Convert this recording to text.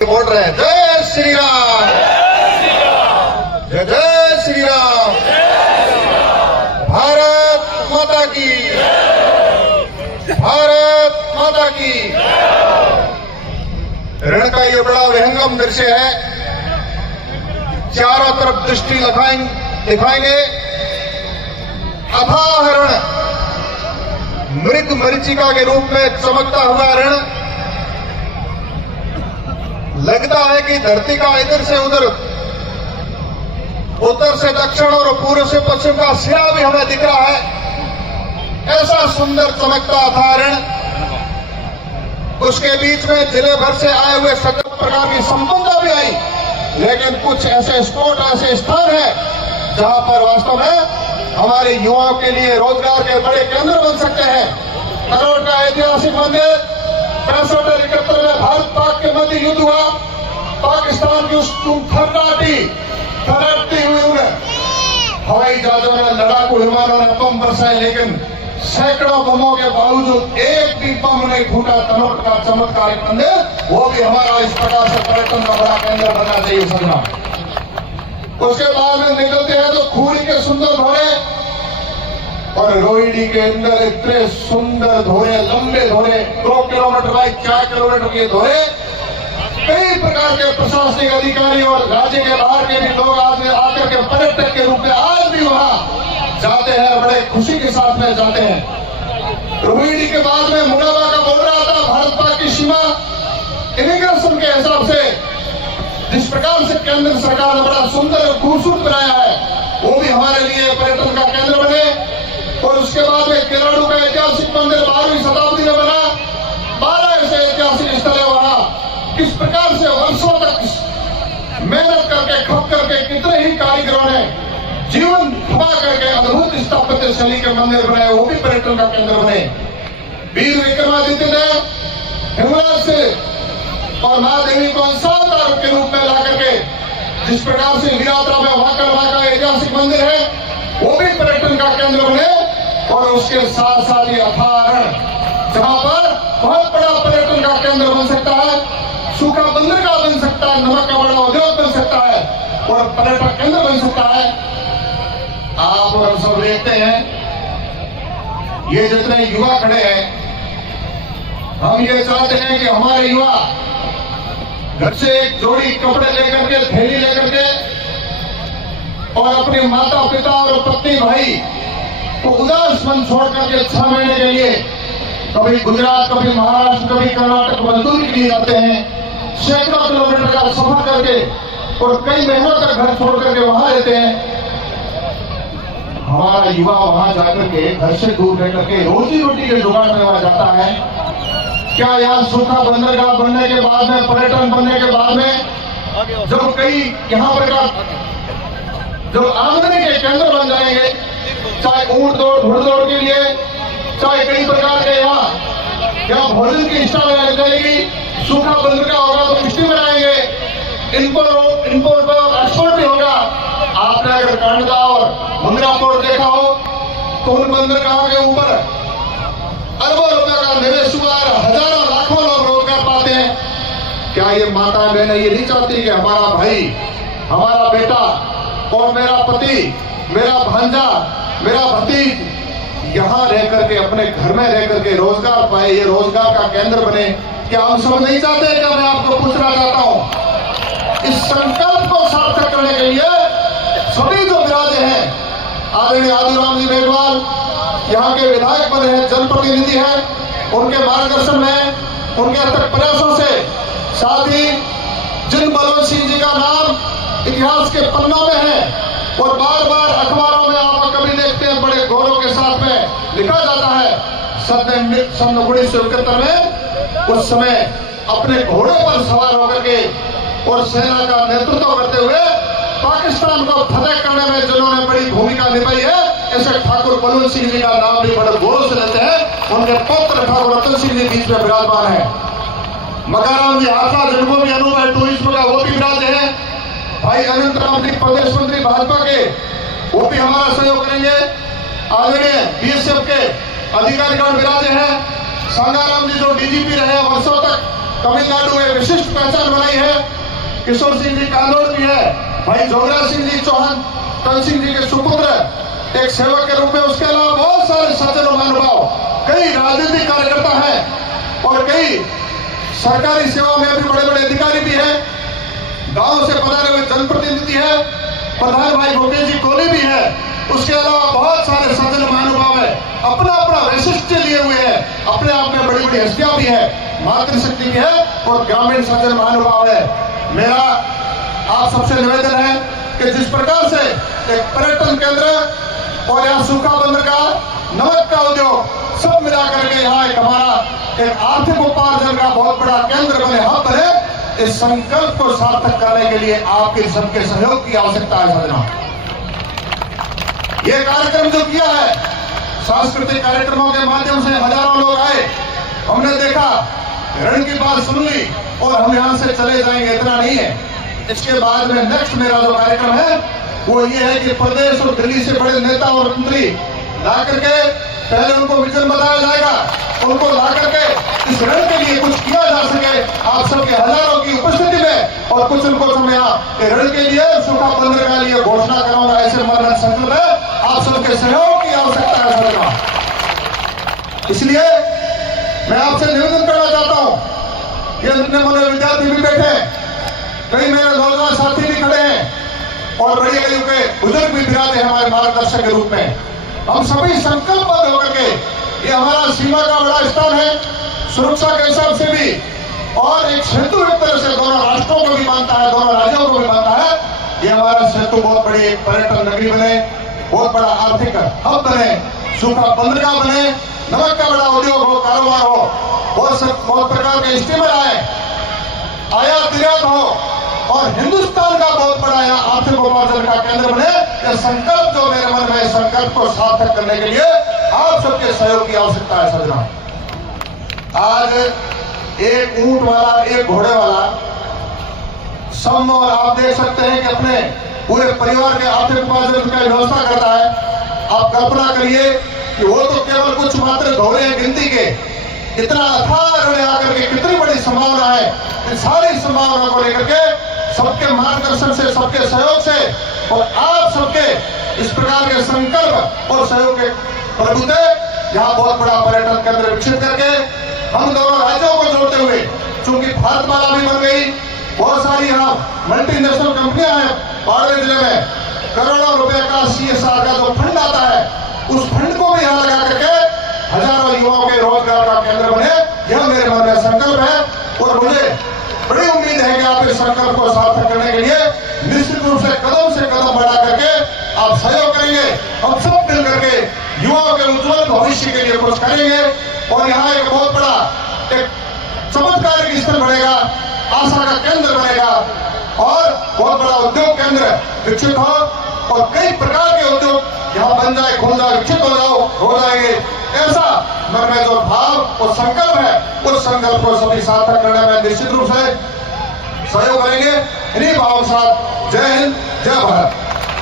बोल रहे हैं जय श्री राम, जय जय श्री राम, भारत माता की, भारत माता की। रण का ये बड़ा विहंगम दृश्य है। चारों तरफ दृष्टि दिखाएंगे। अथाह रण, मृग मरीचिका के रूप में चमकता हुआ रण। लगता है कि धरती का इधर से उधर, उत्तर से दक्षिण और पूर्व से पश्चिम का सिरा भी हमें दिख रहा है। ऐसा सुंदर चमकता था रण। उसके बीच में जिले भर से आए हुए सकल प्रकार की संपदा भी आई, लेकिन कुछ ऐसे स्पॉट, ऐसे स्थान है जहां पर वास्तव में हमारे युवाओं के लिए रोजगार के बड़े केंद्र बन सकते हैं। करोड़ का ऐतिहासिक मंदिर 65-71 में भारत पाक के मध्य युद्ध हुआ। पाकिस्तान की उस थर्राती हुई उन्हें हवाई जहाजों ने, लड़ाकू विमानों ने बम बरसाए, लेकिन सैकड़ों बमों के बावजूद एक भी बम नहीं फूटा। तनोट का चमत्कारिक मंदिर, वो भी हमारा इस प्रकार से पर्यटन का बड़ा केंद्र बनना चाहिए सजना। उसके बाद में निकलते हैं तो खूरी के सुंदर धोरे और रोहिणी के अंदर इतने सुंदर धोरे, लंबे धोरे, 2 किलोमीटर बाई 4 किलोमीटर के धोरे। कई प्रकार के प्रशासनिक अधिकारी और राज्य के बाहर के भी लोग आज आकर के पर्यटक के रूप में आज भी वहां जाते हैं, बड़े खुशी के साथ में जाते हैं। रोहिणी के बाद में मुनाबा का बोल रहा था, भारत पाक की सीमा इमिग्रेशन के हिसाब से जिस प्रकार से केंद्र सरकार ने बड़ा सुंदर और खूबसूरत बनाया है, वो भी हमारे लिए पर्यटन का केंद्र बने। और उसके बाद में केलाड़ू का ऐतिहासिक मंदिर 12वीं शताब्दी में बना। 12 ऐसे ऐतिहासिक स्थल है वहां। किस प्रकार से वर्षों तक मेहनत करके, खप करके कितने ही कारीगरों ने जीवन खपा करके अद्भुत स्थापत्य शैली के मंदिर बनाए, वो भी पर्यटन का केंद्र बने। वीर विक्रमादित्य ने हिमराज से और महादेवी को अवतार के रूप में ला करके जिस प्रकार से वीरात्रा में वहां का ऐतिहासिक मंदिर है, वो भी पर्यटन का केंद्र बने। और उसके साथ साथ ये अथाह रण, जहां पर बहुत बड़ा पर्यटन का केंद्र बन सकता है, सूखा बंदरगाह बन सकता है, नमक का बड़ा उद्योग बन सकता है और पर्यटक केंद्र बन सकता है। आप और हम सब देखते हैं, ये जितने युवा खड़े हैं, हम ये चाहते हैं कि हमारे युवा घर से एक जोड़ी कपड़े लेकर के, थैली लेकर के और अपने माता पिता और पत्नी भाई को उदास मन छोड़ करके 6 महीने के लिए कभी गुजरात, कभी महाराष्ट्र, कभी कर्नाटक मजदूरी के लिए जाते हैं। सैकड़ों किलोमीटर का सफर करके और कई महीनों तक घर छोड़ करके वहां रहते हैं। हमारा युवा वहां जाकर के, घर से दूर रह करके रोजी रोटी के जुगाड़ में वहां जाता है। क्या यहाँ सूखा बंदरगाह बनने के बाद में, पर्यटन बनने के बाद में, जब कई यहाँ पर जो आमदनी के केंद्र बन जाएंगे, चाहे ऊंट दौड़, घुड़दौड़ के लिए, चाहे कई प्रकार के यहाँ भोजन की स्टॉल लग जाएगी, सूखा बंदरगाह होगा तो मिट्टी बनाएंगे, इम्पोर्ट और एक्सपोर्ट भी होगा। आपने अगर कांडा और मुंद्रा पोर्ट देखा हो तो उन बंदरगाहों के ऊपर अरबों रुपए का निवेश हुआ, हजारों लाखों लोग रोजगार पाते हैं। क्या ये माता बहन ये नहीं चाहती कि हमारा भाई, हमारा बेटा और मेरा पति, मेरा भांजा, मेरा भतीज यहां रह करके, अपने घर में रह करके रोजगार पाए, ये रोजगार का केंद्र बने? क्या हम सब नहीं चाहते? क्या मैं आपको पूछना चाहता हूं। इस संकल्प को सार्थक करने के लिए सभी जो विराजे हैं, आदरणीय आदिराम जी मेघवाल यहाँ के विधायक बने हैं, जनप्रतिनिधि हैं, उनके मार्गदर्शन में, उनके अथक प्रयासों से, साथ ही जिन बलवंत सिंह जी का नाम इतिहास के पन्नों में है और बार बार अखबारों में आप कभी देखते हैं, बड़े गौरव के साथ में लिखा जाता है। सन 1971 में उस समय अपने घोड़े पर सवार होकर के और सेना का नेतृत्व करते हुए पाकिस्तान को फतह करने में जिन्होंने बड़ी भूमिका निभाई है, ऐसे ठाकुर बलवंत सिंह जी का नाम भी बड़े गौरव से लेते हैं। उनके पुत्र ठाकुर रतन सिंह जी बीच में विराजमान है। मकाराम जी हाथा, जिनको भी अनुभव है टूरिज्म का, वो भी विराजे हैं। भाई अनंत राम जी प्रदेश मंत्री भाजपा के, वो भी हमारा सहयोग करेंगे। आदरणीय बीएसएफ के अधिकारीगण विराजे हैं। संगाराम जी जो डीजीपी रहे वर्षों तक, तमिलनाडु में विशिष्ट पहचान बनाई है। किशोर सिंह जी कानौर भी है, भाई जोगराज सिंह जी चौहान टन सिंह जी के सुपुत्र एक सेवक के रूप में, उसके अलावा बहुत सारे सज्जन महानुभाव, कई राजनीतिक कार्यकर्ता हैं और कई सरकारी सेवा में भी बड़े बड़े अधिकारी भी हैं, गांव से पधारे हुए जनप्रतिनिधि है, प्रधान भाई भूपेश जी कोहली भी है, उसके अलावा बहुत सारे सज्जन महानुभाव है, अपना अपना वैशिष्ट्य लिए हुए हैं, अपने आप में बड़ी बड़ी हस्तियां भी है, मातृशक्ति भी है और ग्रामीण सज्जन महानुभाव है। मेरा आप सबसे निवेदन है कि जिस प्रकार से एक पर्यटन केंद्र और यहाँ सूखा बंदरगाह, नमक का उद्योग सब मिलाकर के यहाँ एक हमारा एक आर्थिक उपार्जन का बहुत बड़ा केंद्र बने, हब बने, इस संकल्प को सार्थक करने के लिए आपके सबके सहयोग की आवश्यकता है। सज्जनों, ये कार्यक्रम जो किया है, सांस्कृतिक कार्यक्रमों के माध्यम से हजारों लोग आए, हमने देखा, रण की बात सुन ली और हम यहाँ से चले जाएंगे, इतना नहीं है। इसके बाद में नेक्स्ट मेरा जो कार्यक्रम है वो ये है कि प्रदेश और दिल्ली से बड़े नेता और मंत्री ला करके पहले उनको विजन बताया जाएगा, उनको ला करके इस रण के लिए कुछ किया जा सके आप सबके हजारों की उपस्थिति में, और कुछ उनको समय रण के लिए सूखा बंदरगाह के लिए घोषणा कराऊंगा, ऐसे मन संकल्प है। आप सबके सहयोग की आवश्यकता है सज्जनों। इसलिए मैं आपसे निवेदन करना चाहता हूं, ये जितने मेरे विद्यार्थी भी बैठे, कई मेरे नौजवान साथी भी खड़े हैं और बड़ी आयु के बुजुर्ग भी विराजे हैं हमारे मार्गदर्शक के रूप में। हम सभी संकल्पबद्ध होकर के, ये हमारा सीमा का बड़ा स्थान है, सुरक्षा के हिसाब से भी, और एक सेतु एक तरह से दोनों राष्ट्रों को भी मानता है, दोनों राज्यों को भी मानता है। ये हमारा सेतु बहुत बड़ी एक पर्यटन नगरी बने, बहुत बड़ा आर्थिक हब बने, सूखा बंदरगाह बने, नमक का बड़ा उद्योग हो, कारोबार हो, बहुत प्रकार के स्टीमर आए, आयात निर्यात हो और हिंदुस्तान का बहुत बड़ा यहाँ आर्थिक उपार्जन का केंद्र बने। यह संकल्प जो मेरे मन में, संकल्प को सार्थक करने के लिए आप सबके सहयोग की आवश्यकता है सज्जनों। आज एक ऊंट वाला, एक घोड़े वाला सम, और आप देख सकते हैं कि अपने पूरे परिवार के आर्थिक उपार्जन की व्यवस्था करता है। आप कल्पना करिए कि वो तो केवल कुछ मात्र घोड़े हैं गिनती के, इतना अथाह रण आकर के कितनी बड़ी संभावना है। इन सारी संभावना को लेकर के सबके मार्गदर्शन से, सबके सहयोग से और आप सबके इस प्रकार के संकल्प और सहयोग के प्रभुते यहाँ बहुत बड़ा पर्यटन केंद्र विकसित करके हम दोनों राज्यों को जोड़ते हुए, चूंकि भारतमाला भी बन गई, बहुत सारी यहाँ मल्टीनेशनल कंपनियां हैं बाड़मेर जिले में, करोड़ों रुपए का CSR का जो फंड आता है, उस फंड को भी यहाँ लगा करके हजारों युवाओं के रोजगार का केंद्र बने, यह मेरे मन में संकल्प है। और मुझे बड़ी उम्मीद है कि आप इस संकल्प को सार्थक करने के लिए निश्चित रूप से कदम बढ़ा करके आप सहयोग करेंगे। हम सब मिल करके युवाओं के उज्जवल भविष्य के लिए कुछ करेंगे और यहाँ एक बहुत बड़ा एक चमत्कारिक स्थल बनेगा, आशा का केंद्र बनेगा और बहुत बड़ा उद्योग केंद्र विकसित हो और कई प्रकार के उद्योग यहाँ बन जाए, खुल जाए, विकसित हो जाएंगे। ऐसा मन में जो भाव और संकल्प है, उस संकल्प को सभी सार्थक करने में निश्चित रूप से सहयोग करेंगे। इन्हीं भाव के साथ जय हिंद, जय भारत।